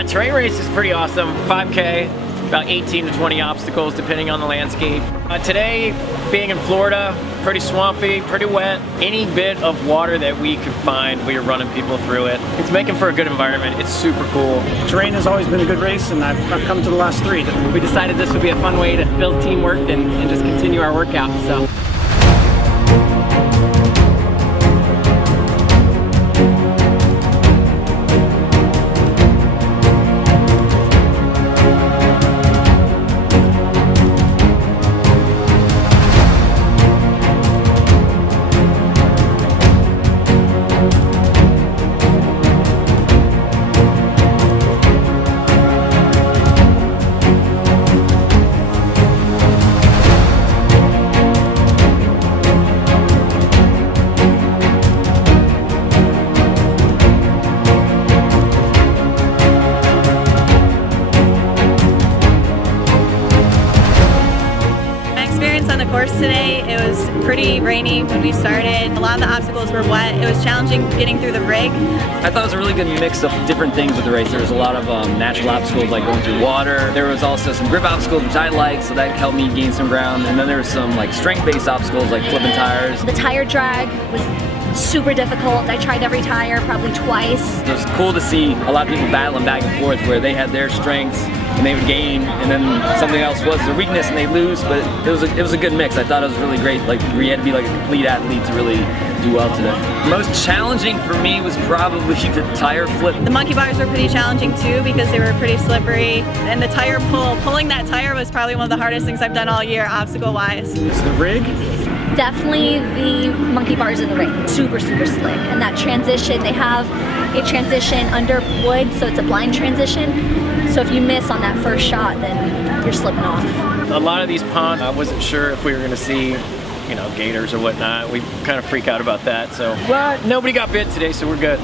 Yeah, terrain race is pretty awesome. 5K, about 18 to 20 obstacles depending on the landscape. Today, being in Florida, pretty swampy, pretty wet. Any bit of water that we could find, we are running people through it. It's making for a good environment. It's super cool. Terrain has always been a good race, and I've come to the last 3. We decided this would be a fun way to build teamwork and just continue our workout. So. On the course today, it was pretty rainy when we started. A lot of the obstacles were wet. It was challenging getting through the rig. I thought it was a really good mix of different things with the race. There was a lot of natural obstacles like going through water. There was also some grip obstacles which I liked, so that helped me gain some ground. And then there was some like strength-based obstacles like flipping tires. The tire drag was super difficult. I tried every tire probably twice. It was cool to see a lot of people battling back and forth where they had their strengths and they would gain, and then something else was their weakness and they lose, but it was a good mix. I thought it was really great, like where you had to be like a complete athlete to really do well today. Most challenging for me was probably the tire flip. The monkey bars were pretty challenging too because they were pretty slippery, and the tire pulling that tire was probably one of the hardest things I've done all year, obstacle-wise. It's the rig. Definitely the monkey bars in the ring. Super, super slick. And that transition, they have a transition under wood, so it's a blind transition. So if you miss on that first shot, then you're slipping off. A lot of these ponds, I wasn't sure if we were going to see, you know, gators or whatnot. We kind of freak out about that. So, but nobody got bit today, so we're good.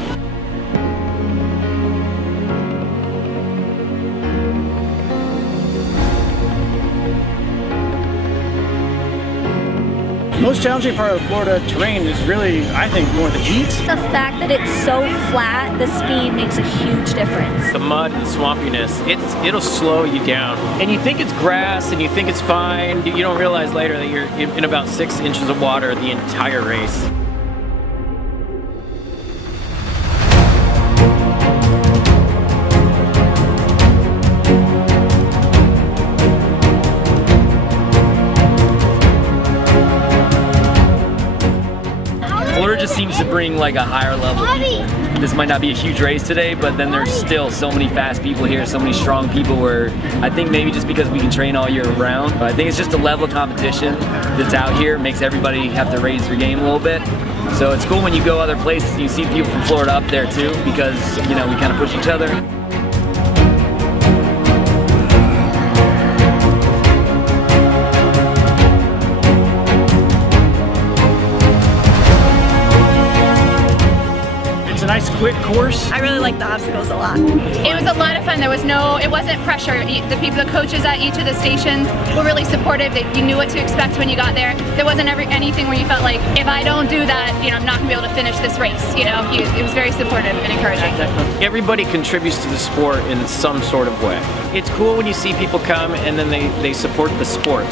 The most challenging part of Florida terrain is really, I think, more the heat. The fact that it's so flat, the speed makes a huge difference. The mud and swampiness, it'll slow you down. And you think it's grass and you think it's fine. You don't realize later that you're in about 6 inches of water the entire race. Florida just seems to bring like a higher level of people. This might not be a huge race today, but then there's still so many fast people here, so many strong people where I think maybe just because we can train all year round, I think it's just a level of competition that's out here, makes everybody have to raise their game a little bit. So it's cool when you go other places and you see people from Florida up there too, because, you know, we kind of push each other. It's a nice quick course. I really liked the obstacles a lot. It was a lot of fun. It wasn't pressure. The coaches at each of the stations were really supportive. You knew what to expect when you got there. There wasn't anything where you felt like, if I don't do that, you know, I'm not gonna be able to finish this race. You know, it was very supportive and encouraging. Everybody contributes to the sport in some sort of way. It's cool when you see people come and then they support the sport.